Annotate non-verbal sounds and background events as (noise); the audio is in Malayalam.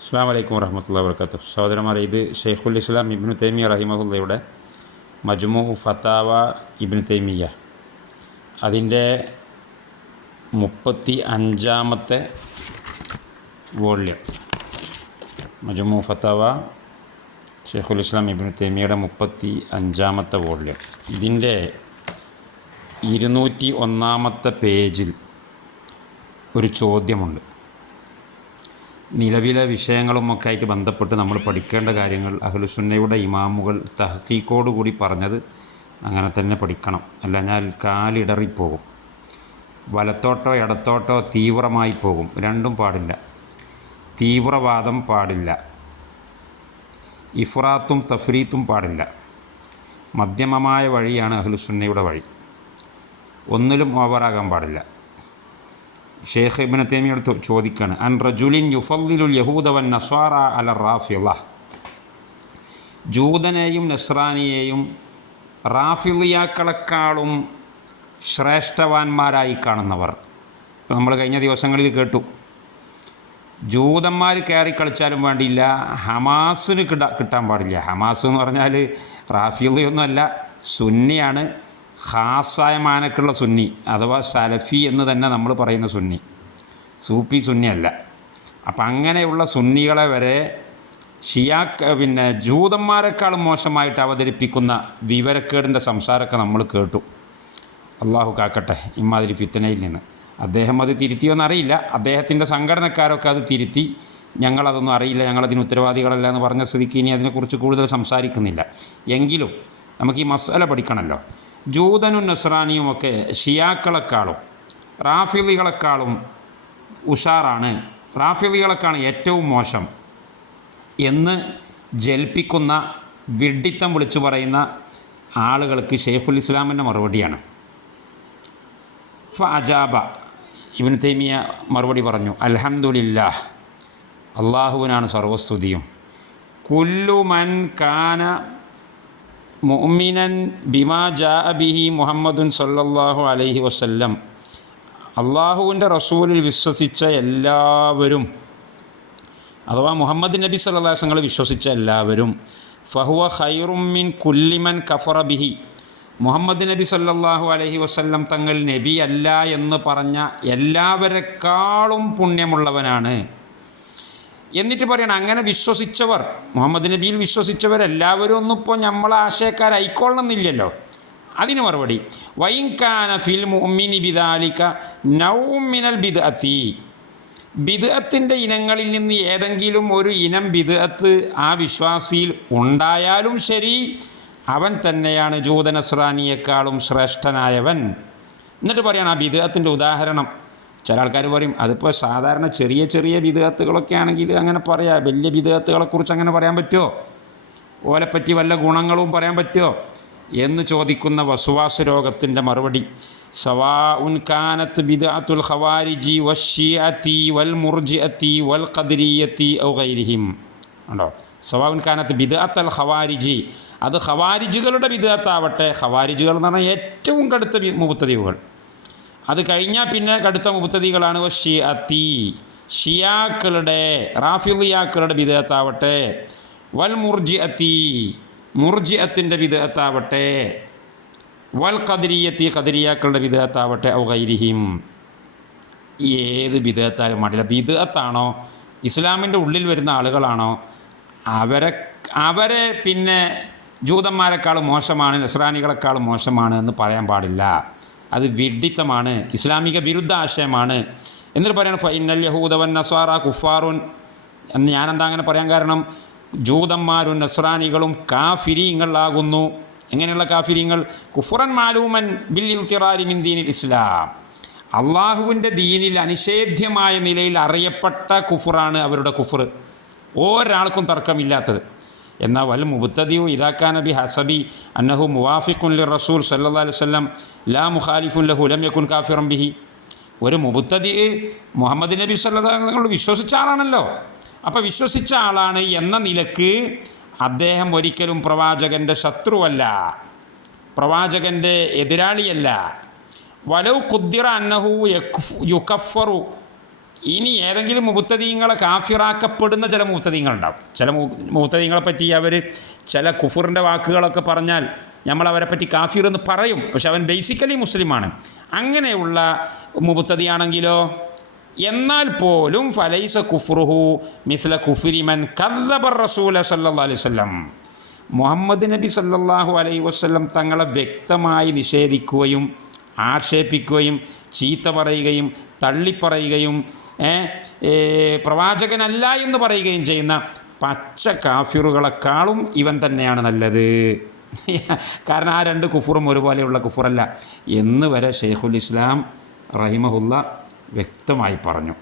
അസ്സാം വലൈക്കും വർഹമത്തുള്ള വർക്കാത്തു സഹോദരന്മാരെ ഇത് ഷെയ്ഖുൽ ഇസ്ലാം ഇബ്നു തൈമിയ റഹിമഹുല്ലയുടെ മജ്മു ഫത്താവ ഇബ്നു തൈമിയ. അതിന്റെ മുപ്പത്തി അഞ്ചാമത്തെ വോള്യം. മജ്മു ഫത്താവ ഷെയ്ഖുൽ ഇസ്ലാം ഇബ്നു തൈമിയയുടെ മുപ്പത്തി അഞ്ചാമത്തെ വോള്യം. ഇതിന്റെ ഇരുന്നൂറ്റി ഒന്നാമത്തെ പേജിൽ ഒരു ചോദ്യമുണ്ട്. നിലവിലെ വിഷയങ്ങളുമൊക്കെ ആയിട്ട് ബന്ധപ്പെട്ട് നമ്മൾ പഠിക്കേണ്ട കാര്യങ്ങൾ അഹ്ലുസുന്നയുടെ ഇമാമുകൾ തഹക്കീക്കോടുകൂടി പറഞ്ഞത് അങ്ങനെ തന്നെ പഠിക്കണം. അല്ലെങ്കിൽ ഞാൻ കാലിടറിപ്പോകും. വലത്തോട്ടോ ഇടത്തോട്ടോ തീവ്രമായി പോകും. രണ്ടും പാടില്ല. തീവ്രവാദം പാടില്ല. ഇഫ്രാത്തും തഫ്രീത്തും പാടില്ല. മധ്യമമായ വഴിയാണ് അഹ്ലുസുന്നയുടെ വഴി. ഒന്നിലും ഓവറാകാൻ പാടില്ല. ഷേഖ് ഇബിന് തേമിയോട് ചോദിക്കുകയാണ് അൻ റജുലിൻ യുഫല്ലിലുൽ യഹൂദ വൻ നസ്വാറ അല റാഫിള ജൂതനെയും നസ്രാനിയെയും റാഫിളിയാക്കളെക്കാളും ശ്രേഷ്ഠവാന്മാരായി കാണുന്നവർ. ഇപ്പം നമ്മൾ കഴിഞ്ഞ ദിവസങ്ങളിൽ കേട്ടു. ജൂതന്മാർ കയറി കളിച്ചാലും വേണ്ടിയില്ല ഹമാസിന് കിട്ടാ കിട്ടാൻ പാടില്ല. ഹമാസ് എന്ന് പറഞ്ഞാൽ റാഫിളിയൊന്നുമല്ല സുന്നിയാണ്. ഖാസായ മാനക്കുള്ള സുന്നി അഥവാ സലഫി എന്ന് തന്നെ നമ്മൾ പറയുന്ന സുന്നി. സൂപ്പി സുന്നി അല്ല അപ്പം അങ്ങനെയുള്ള സുന്നികളെ വരെ ഷിയാക്ക് പിന്നെ ജൂതന്മാരെക്കാളും മോശമായിട്ട് അവതരിപ്പിക്കുന്ന വിവരക്കേടിന്റെ സംസാരമൊക്കെ നമ്മൾ കേട്ടു. അള്ളാഹു കാക്കട്ടെ ഇമാതിരി ഫിത്തനയിൽ നിന്ന്. അദ്ദേഹം അത് തിരുത്തിയോന്നറിയില്ല അദ്ദേഹത്തിന്റെ സംഘടനക്കാരൊക്കെ അത് തിരുത്തി. ഞങ്ങളതൊന്നും അറിയില്ല ഞങ്ങളതിന് ഉത്തരവാദികളല്ല എന്ന് പറഞ്ഞ സ്ഥിതിക്ക് ഇനി അതിനെക്കുറിച്ച് കൂടുതൽ സംസാരിക്കുന്നില്ല. എങ്കിലും നമുക്ക് ഈ മസാല പഠിക്കണമല്ലോ. ജൂതനും നസ്രാനിയും ഒക്കെ ഷിയാക്കളെക്കാളും റാഫിലികളെക്കാളും ഉഷാറാണ്. റാഫിലികളെക്കാണ് ഏറ്റവും മോശം എന്ന് ജൽപ്പിക്കുന്ന വിഡിത്തം വിളിച്ചു പറയുന്ന ആളുകൾക്ക് ഷെയ്ഖുൽ ഇസ്ലാമിന്റെ മറുപടിയാണ്. ഫ അജാബ ഇബിൻ തൈമിയ മറുപടി പറഞ്ഞു അൽഹംദുലില്ലാ അള്ളാഹുവിനാണ് സർവസ്തുതിയും. കുല്ലു മൻ കാന മുഅ്മിനൻ ബിമാ ജാ ബിഹി മുഹമ്മദുൻ സല്ലല്ലാഹു അലൈഹി വസല്ലം. അള്ളാഹുവിന്റെ റസൂലിൽ വിശ്വസിച്ച എല്ലാവരും അഥവാ മുഹമ്മദ് നബി സല്ലാസങ്ങൾ വിശ്വസിച്ച എല്ലാവരും ഫഹുവ ഖൈറുമിൻ കുല്ലിമൻ കഫറ ബിഹി. മുഹമ്മദ് നബി സല്ലാഹു അലഹി വസ്ല്ലം തങ്ങൾ നബി അല്ല എന്ന് പറഞ്ഞ എല്ലാവരെക്കാളും പുണ്യമുള്ളവനാണ് എന്നിട്ട് പറയണം അങ്ങനെ വിശ്വസിച്ചവർ മുഹമ്മദ് നബിയിൽ വിശ്വസിച്ചവരെല്ലാവരും ഒന്നും ഇപ്പോൾ നമ്മളെ ആശയക്കാരായിക്കൊള്ളണമെന്നില്ലല്ലോ. അതിന് മറുപടി വൈൻകാന ഫിൽ മുഅ്മിനി ബിദാലിക നൗമിനൽ ബിദ്അത്തി. ബിദ്അത്തിന്റെ ഇനങ്ങളിൽ നിന്ന് ഏതെങ്കിലും ഒരു ഇനം ബിദ്അത്ത് ആ വിശ്വാസിയിൽ ഉണ്ടായാലും ശരി അവൻ തന്നെയാണ് ജൂതനസ്രാനിയേക്കാളും ശ്രേഷ്ഠനായവൻ. എന്നിട്ട് പറയണം ആ ബിദ്അത്തിന്റെ ഉദാഹരണം. ചില ആൾക്കാർ പറയും അതിപ്പോൾ സാധാരണ ചെറിയ ചെറിയ വിധേയത്തുകളൊക്കെ ആണെങ്കിൽ അങ്ങനെ പറയാം വലിയ വിധേയത്തുകളെക്കുറിച്ച് അങ്ങനെ പറയാൻ പറ്റുമോ ഓലെപ്പറ്റി വല്ല ഗുണങ്ങളും പറയാൻ പറ്റുമോ എന്ന് ചോദിക്കുന്ന വസുവാസ രോഗത്തിന്റെ മറുപടി സവാ ഉൻ കാനത്ത് ബിദഅത്തുൽ ഖവാരിജി വഷിയത്തി വൽ മുർജിഅത്തി വൽ ഖദരിയത്തി ഔ ഗൈരിഹിം. ഉണ്ടോ സവാ ഉൻ കാനത്ത് ബിദാത്തൽ ഖവാരിജി അത് ഖവാരിജുകളുടെ ബിദാത്താവട്ടെ ഖവാരിജുകൾ എന്ന് പറഞ്ഞാൽ ഏറ്റവും കടുത്ത മുബത്തതിവുകൾ അത് കഴിഞ്ഞാൽ പിന്നെ കടുത്ത മുബത്തതികളാണ് ഷിയത്തി ഷിയാക്കളുടെ റാഫിയാക്കളുടെ വിധേയത്താവട്ടെ. വൽ മുർജി അത്തി മുർജി അത്തിന്റെ വിധേയത്താവട്ടെ. വൽ കതിരിയത്തി കതിരിയാക്കളുടെ വിധേയത്താവട്ടെ. ഔ ഗൈരിഹിം. ഏത് വിധേയത്താലും പാടില്ല വിധേയത്താണോ? ഇസ്ലാമിന്റെ ഉള്ളിൽ വരുന്ന ആളുകളാണോ? അവരെ അവരെ പിന്നെ ജൂതന്മാരെക്കാളും മോശമാണ് നസ്രാനികളെക്കാളും മോശമാണ് എന്ന് പറയാൻ പാടില്ല. അത് വിഡിത്തമാണ് ഇസ്ലാമിക വിരുദ്ധ ആശയമാണ് എന്നിട്ട് പറയണം ഫൈനൽ യഹൂദവൻ നസ്വാറ കുഫാറുൻ. എന്ന് ഞാനെന്താ അങ്ങനെ പറയാൻ കാരണം? ജൂതന്മാരും നസ്രാനികളും കാഫിരീങ്ങളാകുന്നു. എങ്ങനെയുള്ള കാഫിരീങ്ങൾ? കുഫുറൻ മാലൂമൻ ബിൽ മിൻ ദീനിൽ ഇസ്ലാം. അള്ളാഹുവിന്റെ ദീനിൽ അനിഷേധ്യമായ നിലയിൽ അറിയപ്പെട്ട കുഫറാണ് അവരുടെ കുഫർ. ഒരാൾക്കും തർക്കമില്ലാത്തത്. എന്നാൽ വൽ മുബത്തദിയു ഇതാക്കാൻ നബി ഹസബി അന്നഹു മുവാഫിഖുൻ ലി റസൂൽ സല്ലാ അലൈഹി വല്ലം ലാ മുഖാലിഫുൻ ലഹു ലം യക്കുൻ കാഫിറം ബിഹി. ഒരു മുബത്തദി മുഹമ്മദ് നബി സല്ലാ വിശ്വസിച്ച ആളാണല്ലോ. അപ്പോൾ വിശ്വസിച്ച ആളാണ് എന്ന നിലയ്ക്ക് അദ്ദേഹം ഒരിക്കലും പ്രവാചകന്റെ ശത്രുവല്ല. പ്രവാചകന്റെ എതിരാളിയല്ല. വലവ് കുദ്ദിറ അന്നഹു യുക്കഫറു ഇനി ഏതെങ്കിലും മുബത്തദീങ്ങളെ കാഫിറാക്കപ്പെടുന്ന ചില മുബത്തദീങ്ങളുണ്ടാവും ചില മുബത്തദീങ്ങളെ പറ്റി അവർ ചില കുഫറിന്റെ വാക്കുകളൊക്കെ പറഞ്ഞാൽ നമ്മൾ അവരെ പറ്റി കാഫിർ എന്ന് പറയും. പക്ഷെ അവൻ ബേസിക്കലി മുസ്ലിമാണ്. അങ്ങനെയുള്ള മുബുത്തതിയാണെങ്കിലോ എന്നാൽ പോലും ഫലൈസ കുഫ്റുഹു മിസ്ല കുഫിരിമൻ കദ്ദബർ റസൂല സല്ലാ അലൈഹി വസല്ലം. മുഹമ്മദ് നബി സല്ലാഹു അലൈ വസല്ലം തങ്ങളെ വ്യക്തമായി നിഷേധിക്കുകയും ആക്ഷേപിക്കുകയും ചീത്ത പറയുകയും തള്ളിപ്പറയുകയും പ്രവാചകനല്ല എന്ന് പറയുകയും ചെയ്യുന്ന പച്ച കാഫിറുകളെക്കാളും ഇവൻ തന്നെയാണ് നല്ലത്. (laughs) കാരണം ആ രണ്ട് കുഫുറും ഒരുപോലെയുള്ള കുഫുറല്ല. എന്ന് വരെ ഷെയ്ഖുൽ ഇസ്ലാം റഹിമഹുല്ല വ്യക്തമായി പറഞ്ഞു.